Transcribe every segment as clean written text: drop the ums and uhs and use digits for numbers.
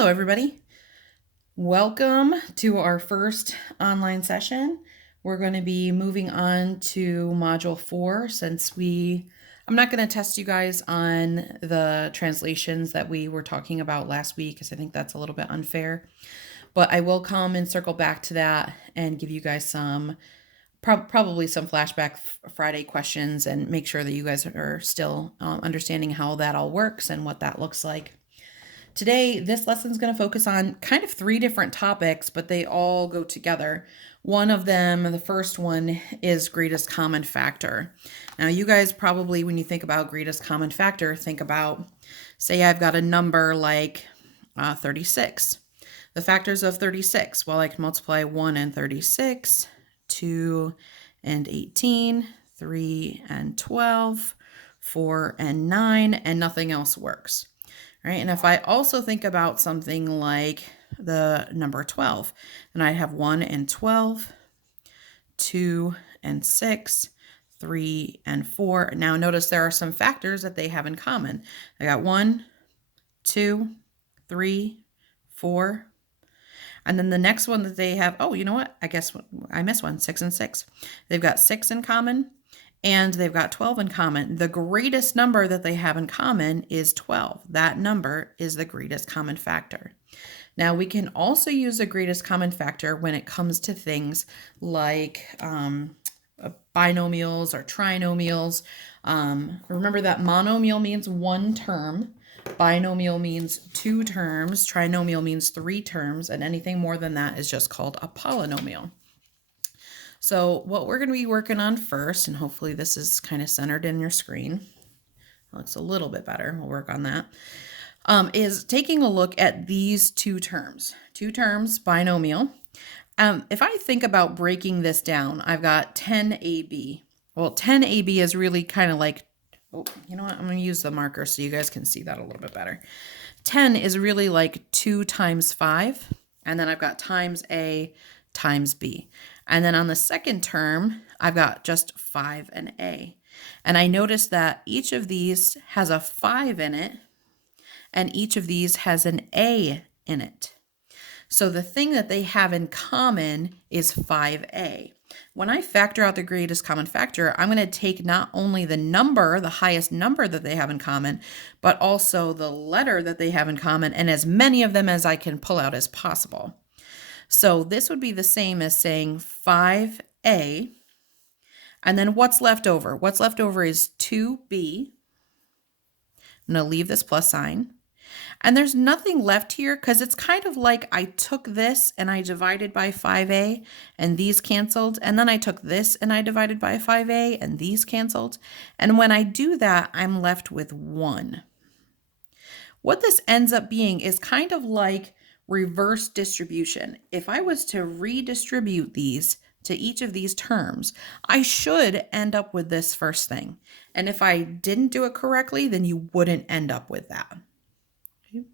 Hello, everybody. Welcome to our first online session. We're going to be moving on to Module 4 since I'm not going to test you guys on the translations that we were talking about last week because I think that's a little bit unfair. But I will come and circle back to that and give you guys some probably some flashback Friday questions and make sure that you guys are still understanding how that all works and what that looks like. Today, this lesson is going to focus on kind of 3 different topics, but they all go together. One of them, the first one, is greatest common factor. Now, you guys probably, when you think about greatest common factor, think about, say I've got a number like 36. The factors of 36, well, I can multiply 1 and 36, 2 and 18, 3 and 12, 4 and 9, and nothing else works. Right? And if I also think about something like the number 12, then I have 1 and 12, 2 and 6, 3 and 4. Now notice there are some factors that they have in common. I got 1, 2, 3, 4. And then the next one that they have, oh, you know what? I guess I missed one, 6 and 6. They've got 6 in common. And they've got 12 in common. The greatest number that they have in common is 12. That number is the greatest common factor. Now, we can also use the greatest common factor when it comes to things like binomials or trinomials. Remember that monomial means one term. Binomial means 2 terms. Trinomial means 3 terms. And anything more than that is just called a polynomial. So what we're going to be working on first, and hopefully this is kind of centered in your screen. Looks a little bit better. We'll work on that. Is taking a look at these 2 terms. 2 terms, binomial. If I think about breaking this down, I've got 10ab. Well, 10ab is really kind of like, oh, you know what? I'm going to use the marker so you guys can see that a little bit better. 10 is really like 2 times 5. And then I've got times a times b. And then on the second term, I've got just 5 and a. And I notice that each of these has a 5 in it, and each of these has an a in it. So the thing that they have in common is 5a. When I factor out the greatest common factor, I'm going to take not only the number, the highest number that they have in common, but also the letter that they have in common, and as many of them as I can pull out as possible. So this would be the same as saying 5a, and then what's left over? What's left over is 2b. I'm going to leave this plus sign. And there's nothing left here because it's kind of like I took this and I divided by 5a and these canceled. And then I took this and I divided by 5a and these canceled. And when I do that, I'm left with 1. What this ends up being is kind of like reverse distribution. If I was to redistribute these to each of these terms, I should end up with this first thing. And if I didn't do it correctly, then you wouldn't end up with that. Okay.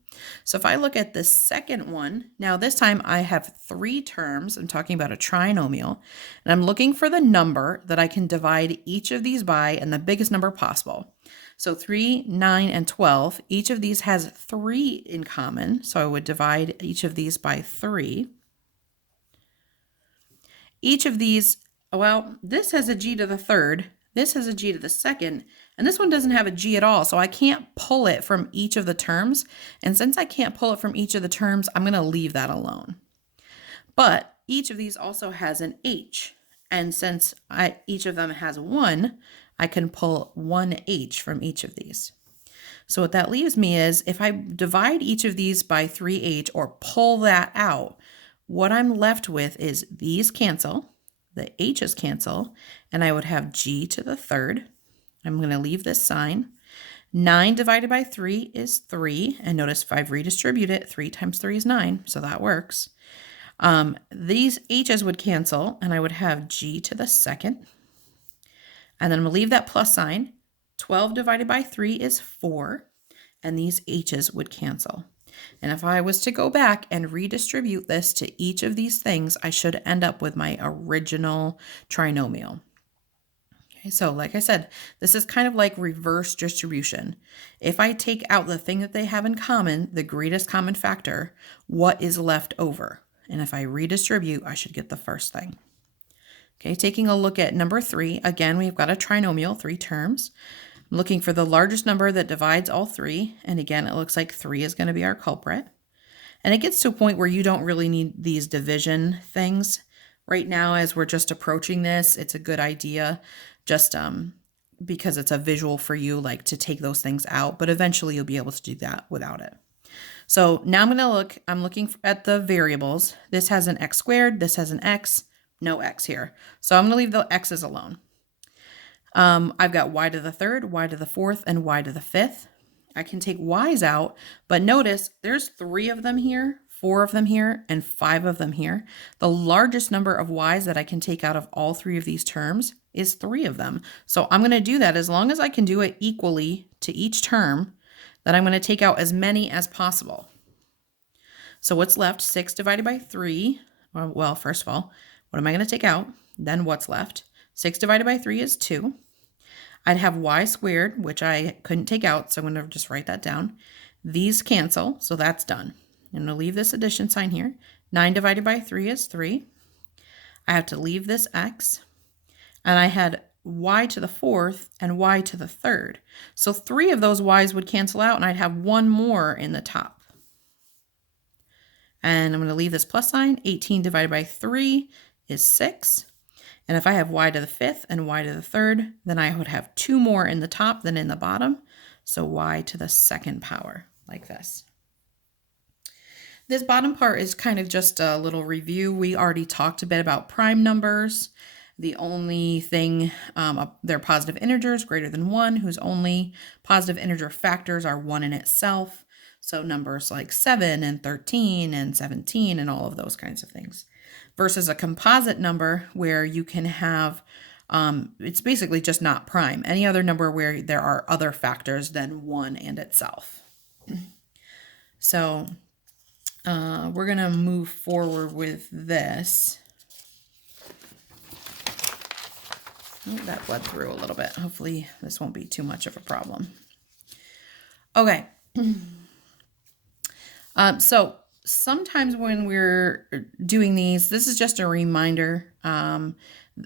So if I look at the second one, now this time I have 3 terms. I'm talking about a trinomial, and I'm looking for the number that I can divide each of these by and the biggest number possible. So 3, 9, and 12, each of these has 3 in common. So I would divide each of these by 3. Each of these, well, this has a g to the third, this has a g to the second, and this one doesn't have a g at all. So I can't pull it from each of the terms. And since I can't pull it from each of the terms, I'm going to leave that alone. But each of these also has an h. And since each of them has 1, I can pull 1h from each of these. So what that leaves me is if I divide each of these by 3h or pull that out, what I'm left with is these cancel, the h's cancel, and I would have g to the third. I'm going to leave this sign. 9 divided by 3 is 3, and notice if I've redistributed it, 3 times 3 is 9, so that works. These h's would cancel, and I would have g to the second. And then I'm going to leave that plus sign. 12 divided by 3 is 4, and these h's would cancel. And if I was to go back and redistribute this to each of these things, I should end up with my original trinomial. Okay, so like I said, this is kind of like reverse distribution. If I take out the thing that they have in common, the greatest common factor, what is left over? And if I redistribute, I should get the first thing. Okay, taking a look at number 3, again, we've got a trinomial, 3 terms. I'm looking for the largest number that divides all 3, and again, it looks like 3 is going to be our culprit. And it gets to a point where you don't really need these division things. Right now, as we're just approaching this, it's a good idea just because it's a visual for you, like to take those things out, but eventually you'll be able to do that without it. So now I'm looking at the variables. This has an x squared, this has an x, no x here. So I'm going to leave the x's alone. I've got y to the third, y to the fourth, and y to the fifth. I can take y's out, but notice there's 3 of them here, 4 of them here, and 5 of them here. The largest number of y's that I can take out of all 3 of these terms is 3 of them. So I'm going to do that as long as I can do it equally to each term, then I'm going to take out as many as possible. So what's left? 6 divided by 3. Well, first of all, what am I going to take out? Then what's left? 6 divided by 3 is 2. I'd have y squared, which I couldn't take out, so I'm going to just write that down. These cancel, so that's done. I'm going to leave this addition sign here. 9 divided by 3 is 3. I have to leave this x. And I had y to the fourth and y to the third. So 3 of those y's would cancel out, and I'd have 1 more in the top. And I'm going to leave this plus sign. 18 divided by 3 is 6. And if I have y to the fifth and y to the third, then I would have 2 more in the top than in the bottom. So y to the second power, like this. This bottom part is kind of just a little review. We already talked a bit about prime numbers. The only thing, they're positive integers greater than 1, whose only positive integer factors are 1 in itself. So numbers like 7 and 13 and 17 and all of those kinds of things. Versus a composite number where you can have, it's basically just not prime. Any other number where there are other factors than 1 and itself. So we're going to move forward with this. Oh, that bled through a little bit. Hopefully this won't be too much of a problem. Okay. So sometimes when we're doing these, this is just a reminder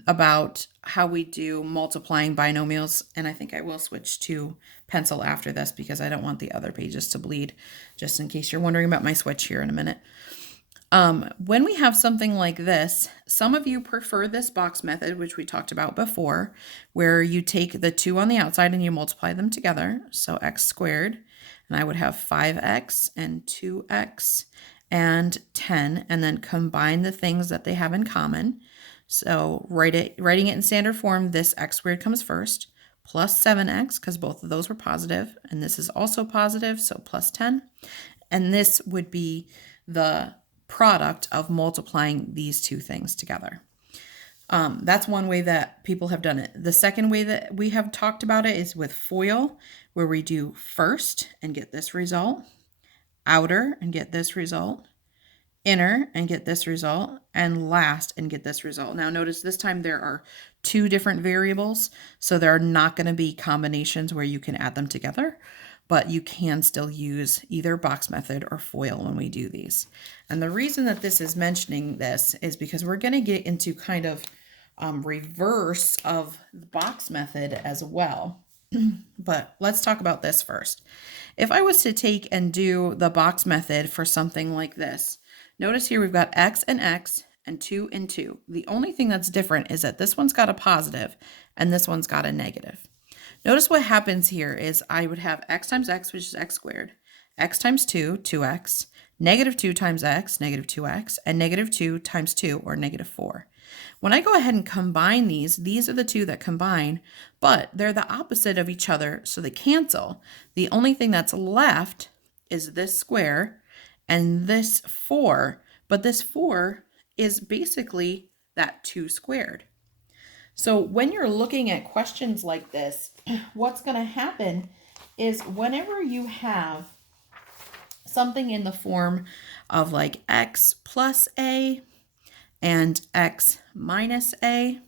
about how we do multiplying binomials. And I think I will switch to pencil after this because I don't want the other pages to bleed, just in case you're wondering about my switch here in a minute. When we have something like this, some of you prefer this box method, which we talked about before, where you take the 2 on the outside and you multiply them together. So x squared, and I would have 5x and 2x and 10, and then combine the things that they have in common. So writing it in standard form, this x squared comes first, plus 7x, because both of those were positive, and this is also positive, so plus 10. And this would be the product of multiplying these 2 things together. That's one way that people have done it. The second way that we have talked about it is with FOIL, where we do first and get this result, outer and get this result, inner and get this result, and last and get this result. Now notice this time there are 2 different variables, so there are not going to be combinations where you can add them together, but you can still use either box method or FOIL when we do these. And the reason that this is mentioning this is because we're going to get into kind of reverse of the box method as well. But let's talk about this first. If I was to take and do the box method for something like this, notice here we've got x and 2 and 2. The only thing that's different is that this one's got a positive and this one's got a negative. Notice what happens here is I would have x times x, which is x squared, x times 2, 2x, negative 2 times x, negative 2x, and negative 2 times 2, or negative 4. When I go ahead and combine these are the 2 that combine, but they're the opposite of each other, so they cancel. The only thing that's left is this square and this 4, but this 4 is basically that 2 squared. So when you're looking at questions like this, what's going to happen is whenever you have something in the form of like x plus a and x minus a,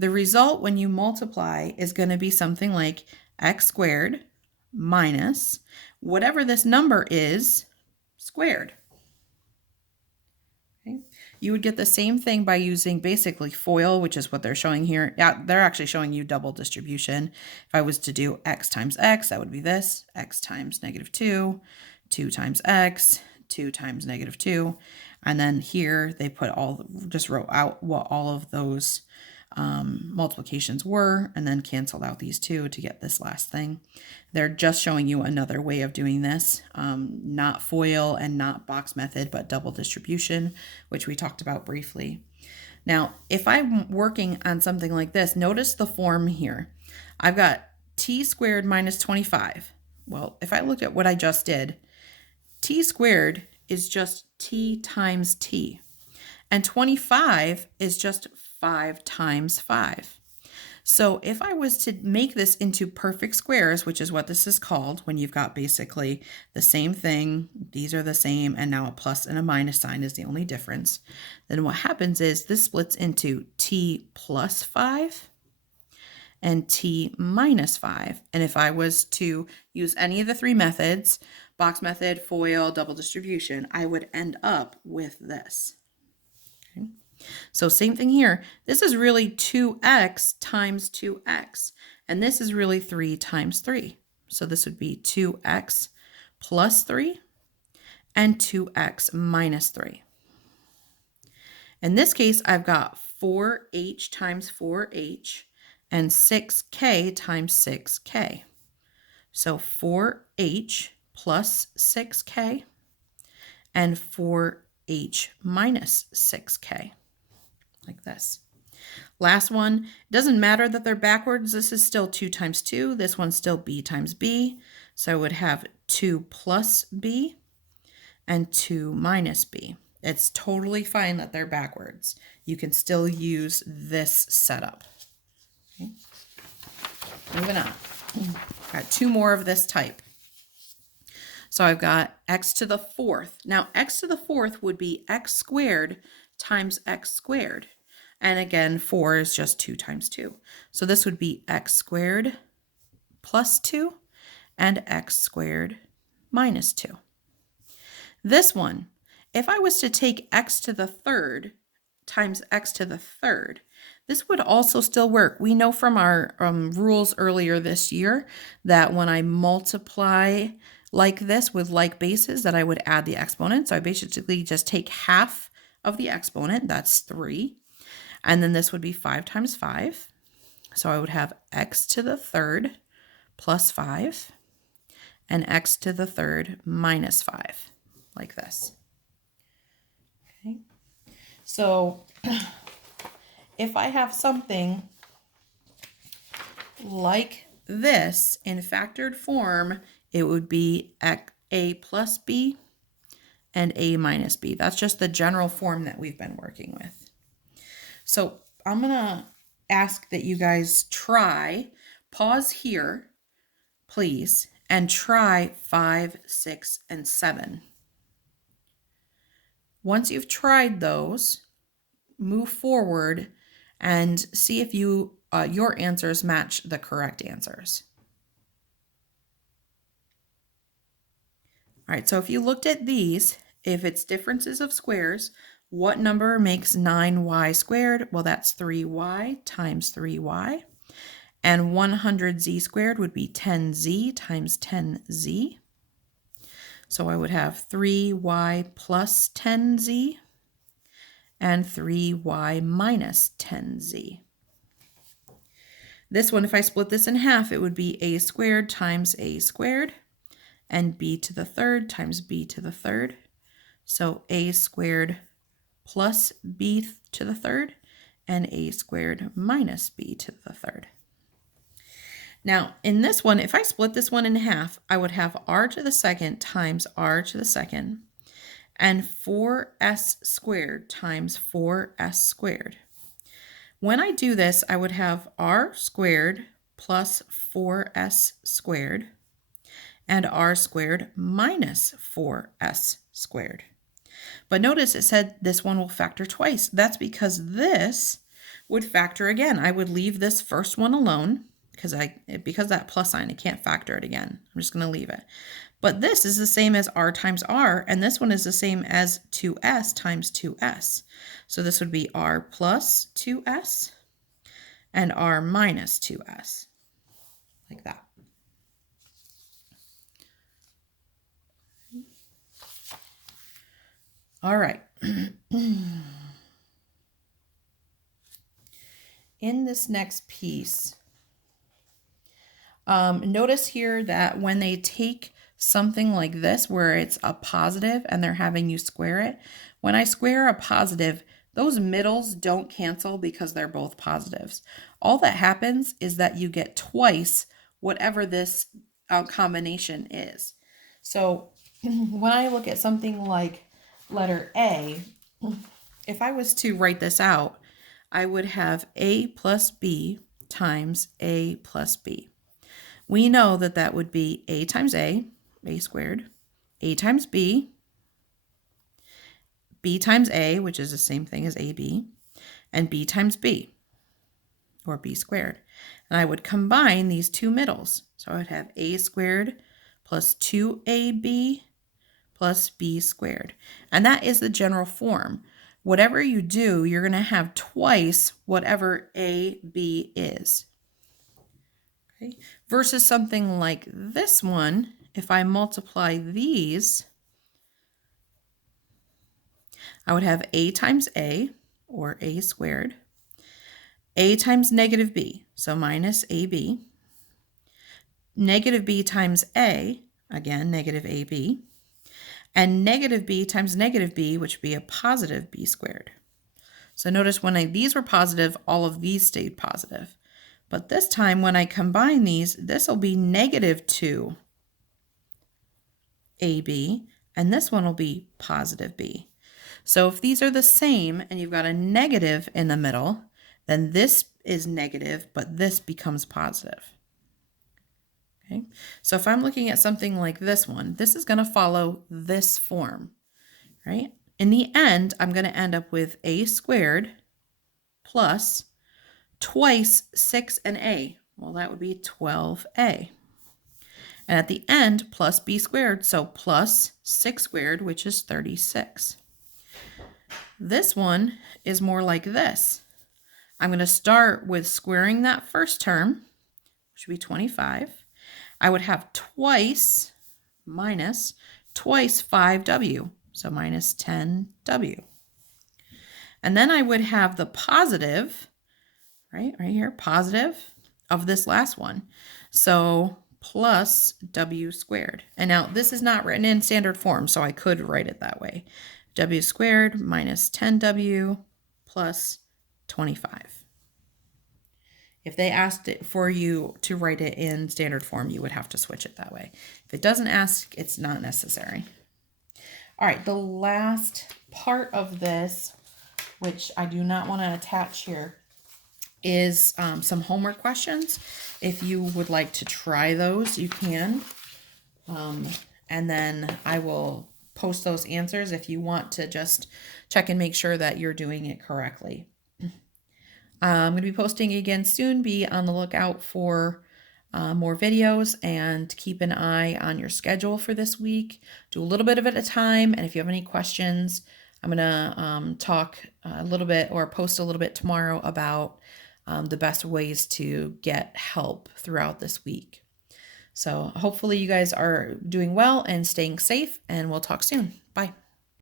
the result when you multiply is going to be something like x squared minus whatever this number is squared. Okay. You would get the same thing by using basically FOIL, which is what they're showing here. Yeah, they're actually showing you double distribution. If I was to do x times x, that would be this, x times -2, 2 times x, 2 times -2. And then here they put just wrote out what all of those multiplications were, and then canceled out these two to get this last thing. They're just showing you another way of doing this, not FOIL and not box method, but double distribution, which we talked about briefly. Now, if I'm working on something like this, notice the form here. I've got t squared minus 25. Well, if I looked at what I just did, t squared is just t times t, and 25 is just 5 times 5. So if I was to make this into perfect squares, which is what this is called, when you've got basically the same thing, these are the same, and now a plus and a minus sign is the only difference, then what happens is this splits into t plus 5 and t minus 5. And if I was to use any of the three methods, box method, FOIL, double distribution, I would end up with this. Okay. So same thing here. This is really 2x times 2x, and this is really 3 times 3. So this would be 2x plus 3 and 2x minus 3. In this case, I've got 4h times 4h and 6k times 6k. So 4h plus 6k and 4h minus 6k. Like this. Last one, it doesn't matter that they're backwards. This is still 2 times 2. This one's still b times b. So I would have 2 plus b and 2 minus b. It's totally fine that they're backwards. You can still use this setup. Okay. Moving on. Got two more of this type. So I've got x to the 4th. Now x to the 4th would be x squared times x squared. And again, 4 is just 2 times 2. So this would be x squared plus 2 and x squared minus 2. This one, if I was to take x to the 3rd times x to the 3rd, this would also still work. We know from our rules earlier this year that when I multiply like this with like bases, that I would add the exponent. So I basically just take half of the exponent, that's 3. And then this would be 5 times 5. So I would have x to the 3rd plus 5 and x to the 3rd minus 5, like this. Okay. So if I have something like this in factored form, it would be a plus b and a minus b. That's just the general form that we've been working with. So I'm going to ask that you guys pause here, please, and try 5, 6, and 7. Once you've tried those, move forward and see if your answers match the correct answers. All right, so if you looked at these, if it's differences of squares, what number makes 9y squared? Well, that's 3y times 3y. And 100z squared would be 10z times 10z. So I would have 3y plus 10z and 3y minus 10z. This one, if I split this in half, it would be a squared times a squared and b to the 3rd times b to the 3rd. So a squared plus b to the 3rd and a squared minus b to the 3rd. Now, in this one, if I split this one in half, I would have r to the 2nd times r to the 2nd and 4s squared times 4s squared. When I do this, I would have r squared plus 4s squared and r squared minus 4s squared. But notice it said this one will factor twice. That's because this would factor again. I would leave this first one alone because that plus sign, I can't factor it again. I'm just going to leave it. But this is the same as r times r, and this one is the same as 2s times 2s. So this would be r plus 2s and r minus 2s, like that. All right. In this next piece, notice here that when they take something like this, where it's a positive and they're having you square it, when I square a positive, those middles don't cancel because they're both positives. All that happens is that you get twice whatever this combination is. So when I look at something like letter A, if I was to write this out, I would have A plus B times A plus B. We know that that would be A times A squared, A times B times A, which is the same thing as AB, and B times B, or B squared. And I would combine these two middles. So I would have A squared plus 2AB plus B squared. And that is the general form. Whatever you do, you're going to have twice whatever AB is. Okay? Versus something like this one, if I multiply these, I would have A times A, or A squared, A times negative B, so minus AB, negative B times A, again, negative AB, and negative B times negative B, which would be a positive B squared. So notice when these were positive, all of these stayed positive. But this time when I combine these, this will be negative 2 AB, and this one will be positive B. So if these are the same and you've got a negative in the middle, then this is negative, but this becomes positive. Okay, so if I'm looking at something like this one, this is going to follow this form, right? In the end, I'm going to end up with A squared plus twice 6 and A. Well, that would be 12A. And at the end, plus B squared, so plus 6 squared, which is 36. This one is more like this. I'm going to start with squaring that first term, which would be 25. I would have twice minus twice 5W, so minus 10W. And then I would have the positive, right here, positive of this last one. So plus W squared. And now this is not written in standard form, so I could write it that way. W squared minus 10W plus 25. If they asked it for you to write it in standard form, you would have to switch it that way. If it doesn't ask, it's not necessary. All right, the last part of this, which I do not want to attach here, is some homework questions. If you would like to try those, you can. And then I will post those answers if you want to just check and make sure that you're doing it correctly. I'm going to be posting again soon. Be on the lookout for more videos and keep an eye on your schedule for this week. Do a little bit of it at a time. And if you have any questions, I'm going to talk a little bit or post a little bit tomorrow about the best ways to get help throughout this week. So hopefully you guys are doing well and staying safe, and we'll talk soon. Bye.